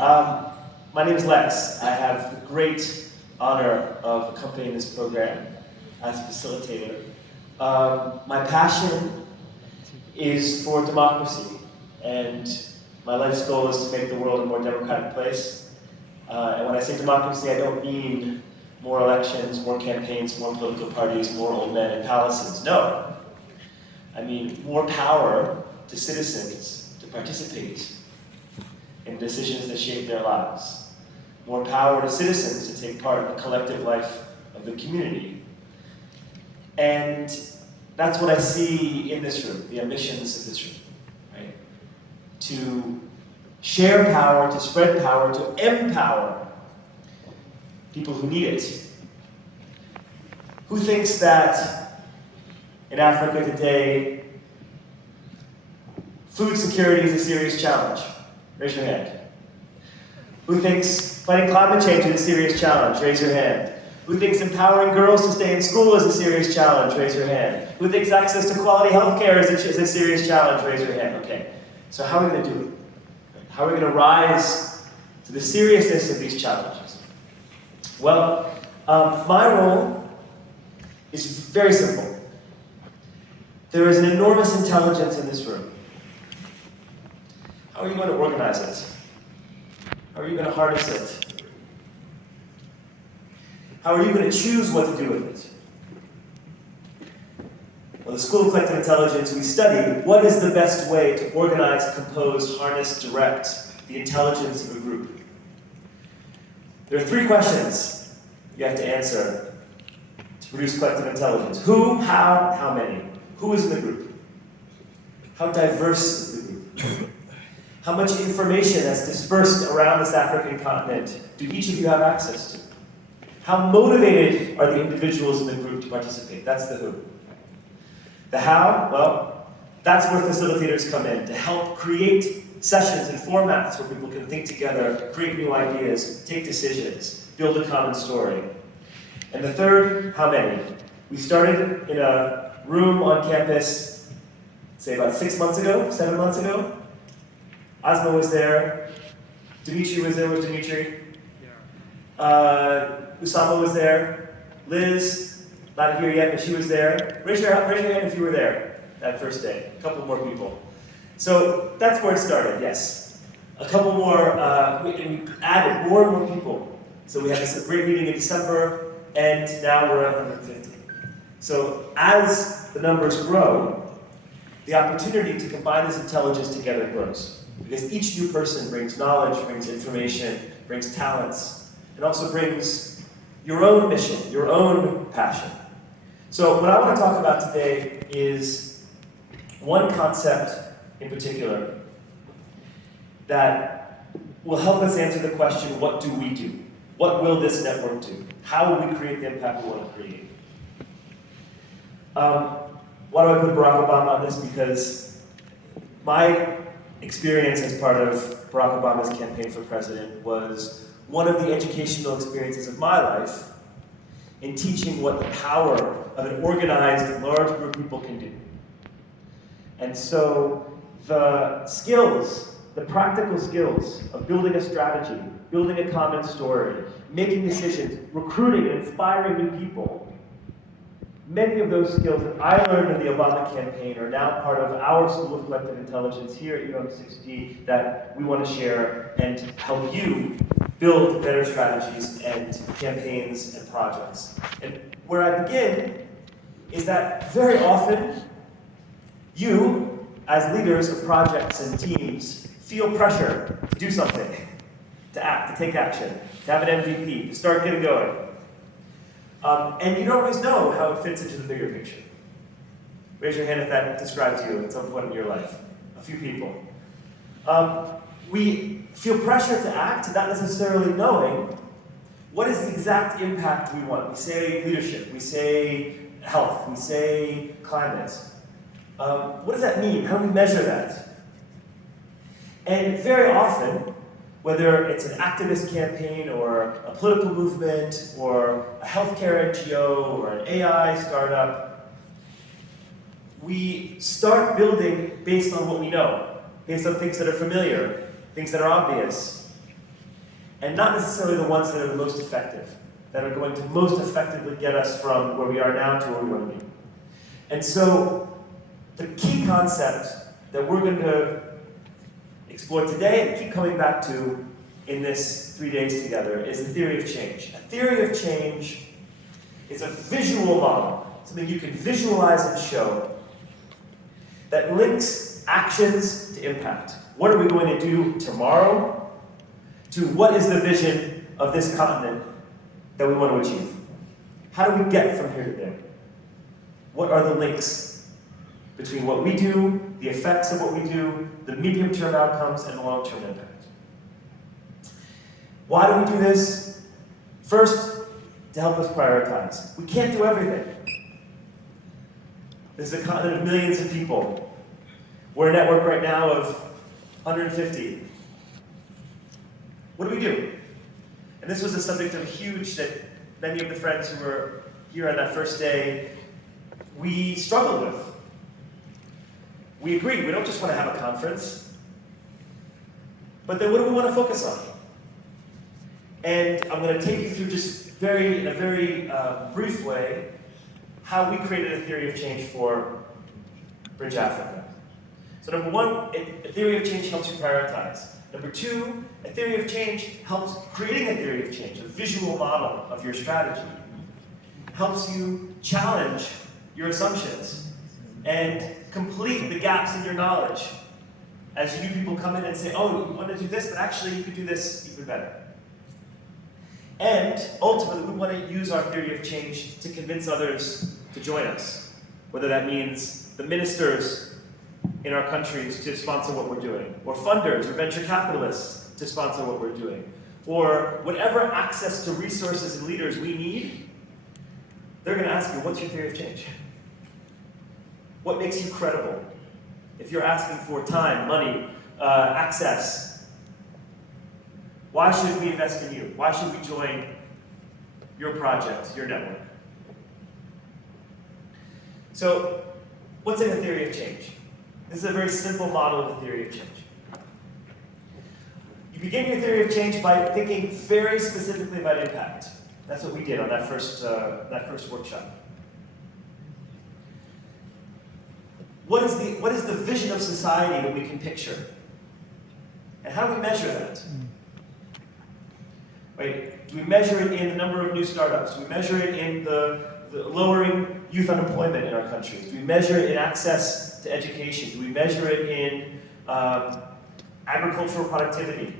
My name is Lex. I have the great honor of accompanying this program as a facilitator. My passion is for democracy, and my life's goal is to make the world a more democratic place. And when I say democracy, I don't mean more elections, more campaigns, more political parties, more old men in palaces. No. I mean more power to citizens to participate in decisions that shape their lives. More power to citizens to take part in the collective life of the community. And that's what I see in this room, the ambitions of this room, right? To share power, to spread power, to empower people who need it. Who thinks that in Africa today, food security is a serious challenge? Raise your hand. Who thinks fighting climate change is a serious challenge? Raise your hand. Who thinks empowering girls to stay in school is a serious challenge? Raise your hand. Who thinks access to quality healthcare is a serious challenge? Raise your hand. Okay. So how are we going to do it? How are we going to rise to the seriousness of these challenges? Well, my role is very simple. There is an enormous intelligence in this room. How are you going to organize it? How are you going to harness it? How are you going to choose what to do with it? Well, the School of Collective Intelligence, we study what is the best way to organize, compose, harness, direct the intelligence of a group. There are 3 questions you have to answer to produce collective intelligence. Who, how many? Who is in the group? How diverse is the group? How much information has dispersed around this African continent do each of you have access to? How motivated are the individuals in the group to participate? That's the who. The how, well, that's where facilitators come in to help create sessions and formats where people can think together, create new ideas, take decisions, build a common story. And the third, how many? We started in a room on campus, say about 6 months ago, 7 months ago. Asma was there. Dimitri was there. Was Dimitri? Yeah. Usama was there. Liz, not here yet, but she was there. Raise your hand if you were there that first day. A couple more people. So that's where it started, yes. A couple more, we added more and more people. So we had this great meeting in December, and now we're at 150. So as the numbers grow, the opportunity to combine this intelligence together grows. Because each new person brings knowledge, brings information, brings talents, and also brings your own mission, your own passion. So what I want to talk about today is one concept in particular that will help us answer the question, what do we do? What will this network do? How will we create the impact we want to create? Why do I put Barack Obama on this? Because my experience as part of Barack Obama's campaign for president was one of the educational experiences of my life in teaching what the power of an organized, large group of people can do. And so the skills, the practical skills of building a strategy, building a common story, making decisions, recruiting and inspiring new people, many of those skills that I learned in the Obama campaign are now part of our School of Collective Intelligence here at UM6P that we want to share and help you build better strategies and campaigns and projects. And where I begin is that very often you, as leaders of projects and teams, feel pressure to do something, to act, to take action, to have an MVP, to start getting going. And you don't always know how it fits into the bigger picture. Raise your hand if that describes you at some point in your life. A few people. We feel pressure to act, not necessarily knowing what is the exact impact we want. We say leadership, we say health, we say climate. What does that mean? How do we measure that? And very often, whether it's an activist campaign or a political movement or a healthcare NGO or an AI startup, we start building based on what we know, based on things that are familiar, things that are obvious. and not necessarily the ones that are the most effective, that are going to most effectively get us from where we are now to where we want to be. And so, the key concept that we're going to explore today and keep coming back to in this 3 days together is the theory of change. A theory of change is a visual model, something you can visualize and show, that links actions to impact. What are we going to do tomorrow to what is the vision of this continent that we want to achieve? How do we get from here to there? What are the links between what we do, the effects of what we do, the medium-term outcomes, and the long-term impact? Why do we do this? First, to help us prioritize. We can't do everything. This is a continent of millions of people. We're a network right now of 150. What do we do? And this was a subject of huge that many of the friends who were here on that first day, we struggled with. We agreed, we don't just want to have a conference, but then what do we want to focus on? And I'm going to take you through just in a very brief way, how we created a theory of change for Bridge Africa. So number one, a theory of change helps you prioritize. Number two, a theory of change helps creating a theory of change, a visual model of your strategy. Helps you challenge your assumptions and complete the gaps in your knowledge. As new people come in and say, oh, you want to do this, but actually you could do this even better. And ultimately, we want to use our theory of change to convince others to join us. Whether that means the ministers in our countries to sponsor what we're doing, or funders or venture capitalists to sponsor what we're doing, or whatever access to resources and leaders we need, they're going to ask you, what's your theory of change? What makes you credible? If you're asking for time, money, access, why should we invest in you? Why should we join your project, your network? So, what's in a theory of change? This is a very simple model of a theory of change. You begin your theory of change by thinking very specifically about impact. That's what we did on that first workshop. What is the vision of society that we can picture? And how do we measure that? Right? Do we measure it in the number of new startups? Do we measure it in the lowering youth unemployment in our countries? Do we measure it in access to education? Do we measure it in agricultural productivity?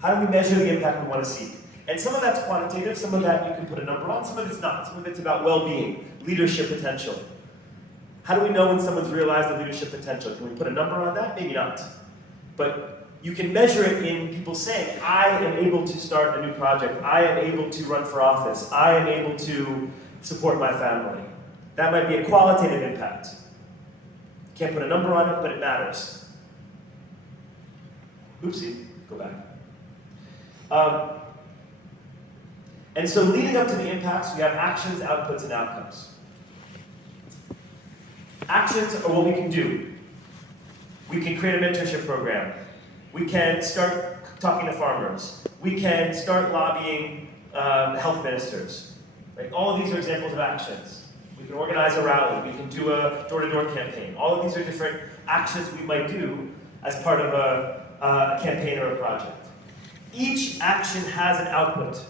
How do we measure the impact we want to see? And some of that's quantitative, some of that you can put a number on, some of it's not. Some of it's about well-being, leadership potential. How do we know when someone's realized the leadership potential? Can we put a number on that? Maybe not. But you can measure it in people saying, I am able to start a new project. I am able to run for office. I am able to support my family. That might be a qualitative impact. Can't put a number on it, but it matters. Oopsie, go back. And so leading up to the impacts, we have actions, outputs, and outcomes. Actions are what we can do. We can create a mentorship program. We can start talking to farmers. We can start lobbying health ministers. Right? All of these are examples of actions. We can organize a rally. We can do a door-to-door campaign. All of these are different actions we might do as part of a campaign or a project. Each action has an output.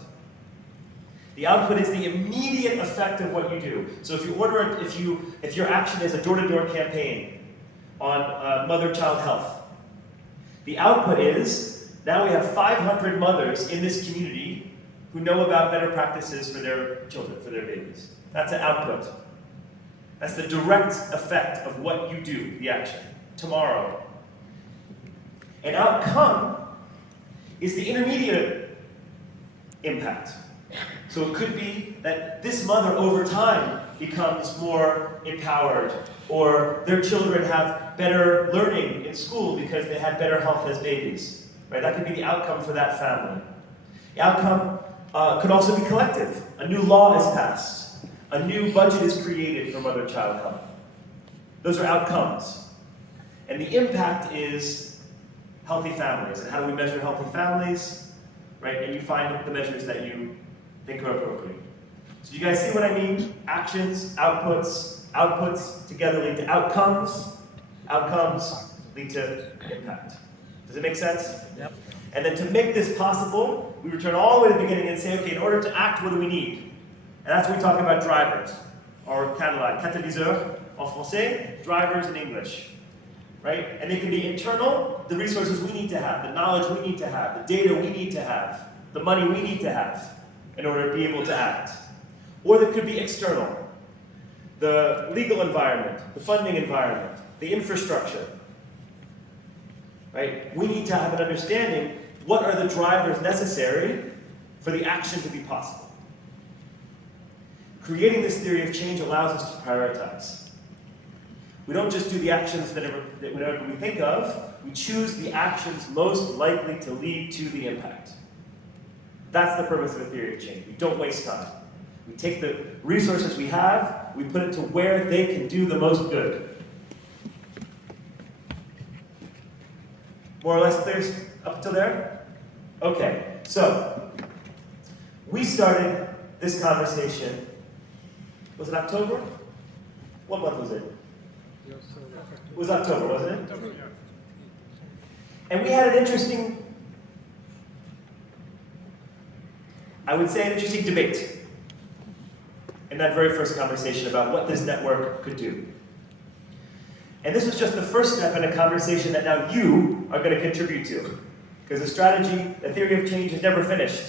The output is the immediate effect of what you do. So if your action is a door-to-door campaign on mother-child health, the output is, now we have 500 mothers in this community who know about better practices for their children, for their babies. That's an output. That's the direct effect of what you do, the action, tomorrow. An outcome is the intermediate impact. So it could be that this mother over time becomes more empowered, or their children have better learning in school because they had better health as babies. Right? That could be the outcome for that family. The outcome could also be collective. A new law is passed. A new budget is created for mother-child health. Those are outcomes. And the impact is healthy families. And how do we measure healthy families? Right? And you find the measures that you think are appropriate. So you guys see what I mean? Actions, outputs, outputs together lead to outcomes, outcomes lead to impact. Does it make sense? Yep. And then to make this possible, we return all the way to the beginning and say, okay, in order to act, what do we need? And that's when we talk about drivers, or catalyseur en français, drivers in English. Right? And they can be internal, the resources we need to have, the knowledge we need to have, the data we need to have, the money we need to have in order to be able to act. Or they could be external, the legal environment, the funding environment, the infrastructure. Right? We need to have an understanding, what are the drivers necessary for the action to be possible? Creating this theory of change allows us to prioritize. We don't just do the actions that whenever we think of, we choose the actions most likely to lead to the impact. That's the purpose of a theory of change. We don't waste time. We take the resources we have, we put it to where they can do the most good. More or less clear up until there? Okay, so we started this conversation, was it October? What month was it? It was October, wasn't it? And we had an interesting, I would say an interesting debate in that very first conversation about what this network could do. And this was just the first step in a conversation that now you are going to contribute to. Because the strategy, the theory of change is never finished.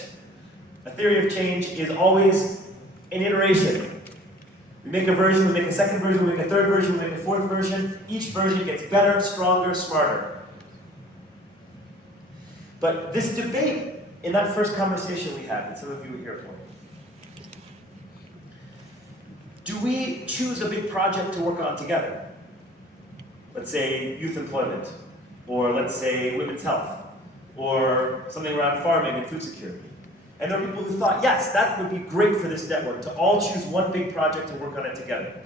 A theory of change is always an iteration. We make a version, we make a second version, we make a third version, we make a fourth version. Each version gets better, stronger, smarter. But this debate in that first conversation we had, and some of you were here for it, do we choose a big project to work on together? Let's say youth employment, or let's say women's health, or something around farming and food security. And there are people who thought, yes, that would be great for this network, to all choose one big project and work on it together.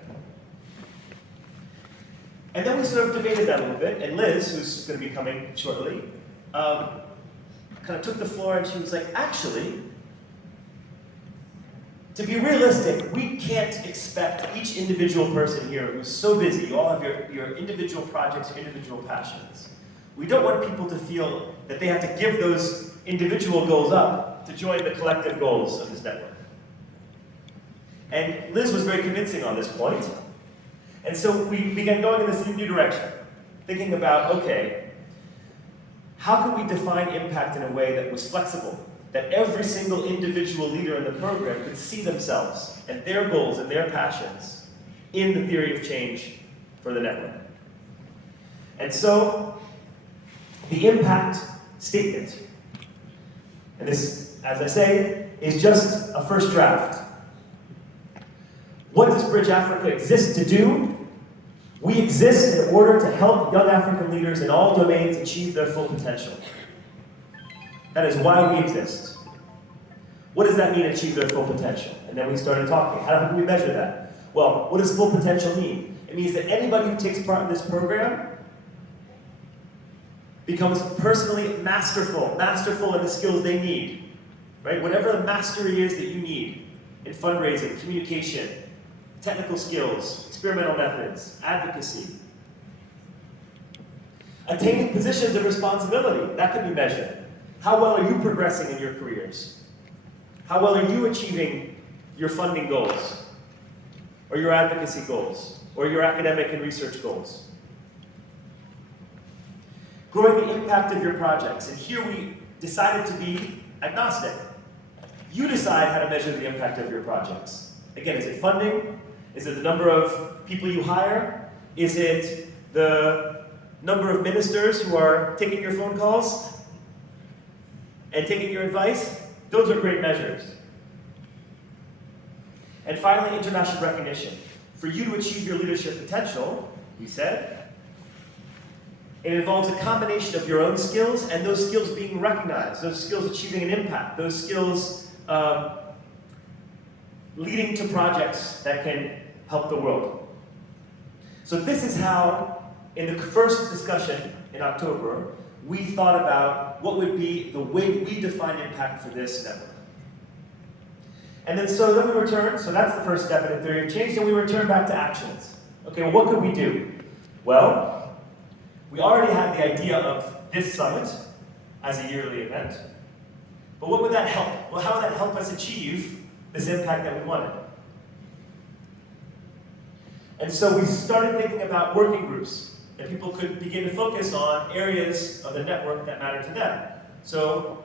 And then we sort of debated that a little bit, and Liz, who's going to be coming shortly, kind of took the floor and she was like, actually, to be realistic, we can't expect each individual person here who's so busy, you all have your individual projects, your individual passions. We don't want people to feel that they have to give those individual goals up to join the collective goals of this network. And Liz was very convincing on this point. And so we began going in this new direction, thinking about, okay, how can we define impact in a way that was flexible, that every single individual leader in the program could see themselves and their goals and their passions in the theory of change for the network. And so, the impact statement, and this, as I say, is just a first draft. What does Bridge Africa exist to do? We exist in order to help young African leaders in all domains achieve their full potential. That is why we exist. What does that mean, achieve their full potential? And then we started talking. How do we measure that? Well, what does full potential mean? It means that anybody who takes part in this program becomes personally masterful in the skills they need, right? Whatever the mastery is that you need in fundraising, communication, technical skills, experimental methods, advocacy. Attaining positions of responsibility, that can be measured. How well are you progressing in your careers? How well are you achieving your funding goals, or your advocacy goals, or your academic and research goals? Growing the impact of your projects. And here we decided to be agnostic. You decide how to measure the impact of your projects. Again, is it funding? Is it the number of people you hire? Is it the number of ministers who are taking your phone calls and taking your advice? Those are great measures. And finally, international recognition. For you to achieve your leadership potential, we said, it involves a combination of your own skills and those skills being recognized, those skills achieving an impact, those skills leading to projects that can help the world. So this is how, in the first discussion in October, we thought about what would be the way we define impact for this network. And then we return, so that's the first step in a theory of change, and we return back to actions. Okay, well, what could we do? Well, we already had the idea of this summit as a yearly event, but what would that help? Well, how would that help us achieve this impact that we wanted? And so we started thinking about working groups, and people could begin to focus on areas of the network that matter to them. So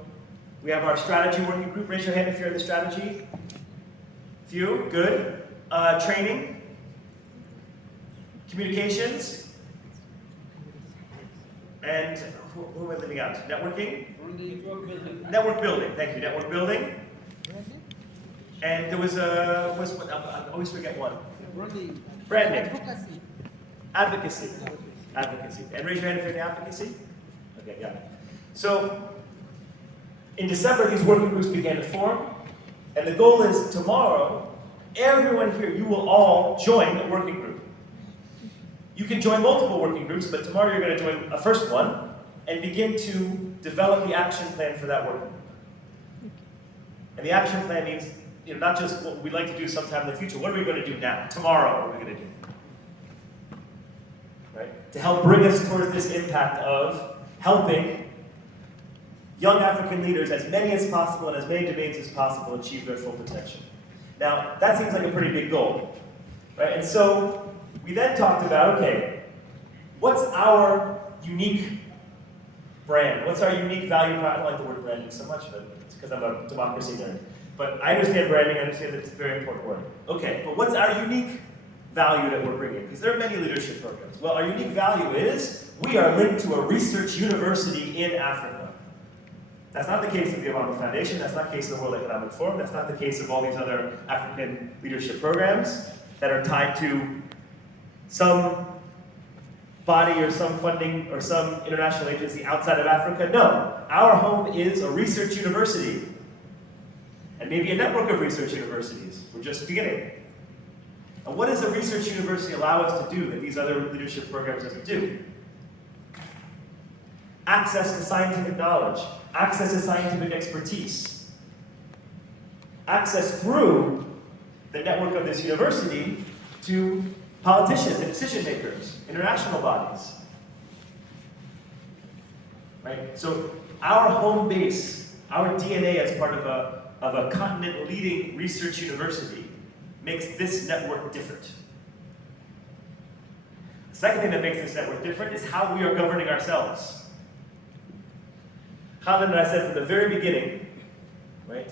we have our strategy working group. Raise your hand if you're in the strategy. Few, good. Training, communications, and who am I leaving out? Networking? Network building, thank you, network building. And there was I always forget one. Branding. Advocacy. Advocacy. And raise your hand if you're in advocacy. Okay, yeah. So, in December, these working groups began to form. And the goal is tomorrow, everyone here, you will all join a working group. You can join multiple working groups, but tomorrow you're going to join a first one and begin to develop the action plan for that working group. And the action plan means, not just what we'd like to do sometime in the future. What are we going to do now? Tomorrow, what are we going to do? Right? To help bring us towards this impact of helping young African leaders, as many as possible and as many domains as possible, achieve their full potential. Now, that seems like a pretty big goal, right? And so we then talked about, okay, what's our unique brand? What's our unique value? I don't like the word branding so much, but it's because I'm a democracy nerd. But I understand branding, I understand that it's a very important word. Okay, but what's our unique value that we're bringing? Because there are many leadership programs. Well, our unique value is we are linked to a research university in Africa. That's not the case of the Obama Foundation, that's not the case of the World Economic Forum, that's not the case of all these other African leadership programs that are tied to some body or some funding or some international agency outside of Africa. No, our home is a research university. And maybe a network of research universities. We're just beginning. And what does a research university allow us to do that these other leadership programs doesn't do? Access to scientific knowledge, access to scientific expertise, access through the network of this university to politicians and decision makers, international bodies. Right? So our home base, our DNA as part of a continent-leading research university makes this network different. The second thing that makes this network different is how we are governing ourselves. Khalid and I said from the very beginning, right?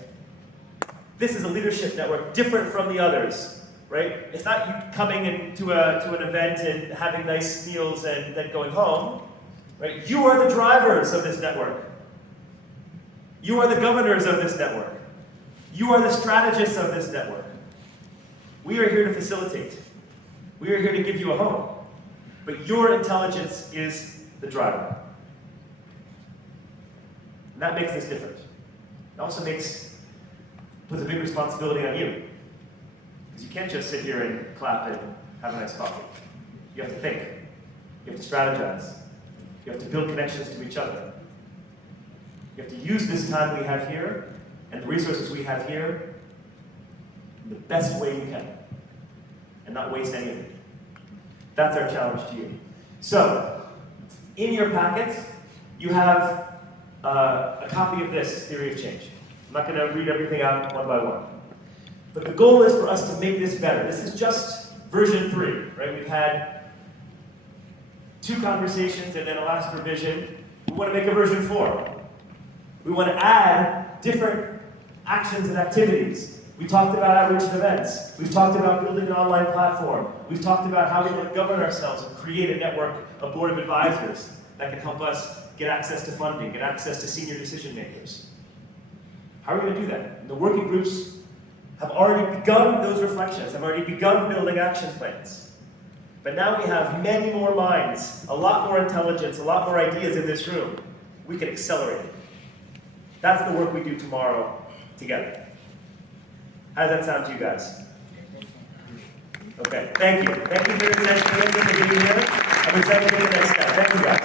This is a leadership network different from the others, right? It's not you coming into an event and having nice meals and then going home, right? You are the drivers of this network. You are the governors of this network. You are the strategists of this network. We are here to facilitate. We are here to give you a home. But your intelligence is the driver. And that makes this different. It also puts a big responsibility on you. Because you can't just sit here and clap and have a nice coffee. You have to think. You have to strategize. You have to build connections to each other. You have to use this time we have here and the resources we have here in the best way you can, and not waste any of it. That's our challenge to you. So, in your packets, you have a copy of this theory of change. I'm not going to read everything out one by one. But the goal is for us to make this better. This is just version 3, right? We've had 2 conversations and then a last revision. We want to make a version 4. We want to add different actions and activities. We talked about outreach and events. We've talked about building an online platform. We've talked about how we want to govern ourselves and create a network, a board of advisors that can help us get access to funding, get access to senior decision makers. How are we going to do that? And the working groups have already begun those reflections, have already begun building action plans. But now we have many more minds, a lot more intelligence, a lot more ideas in this room. We can accelerate it. That's the work we do tomorrow together. How does that sound to you guys? Okay, thank you. Thank you for your attention. Thank you for being here. I'm excited to get the next step. Thank you guys.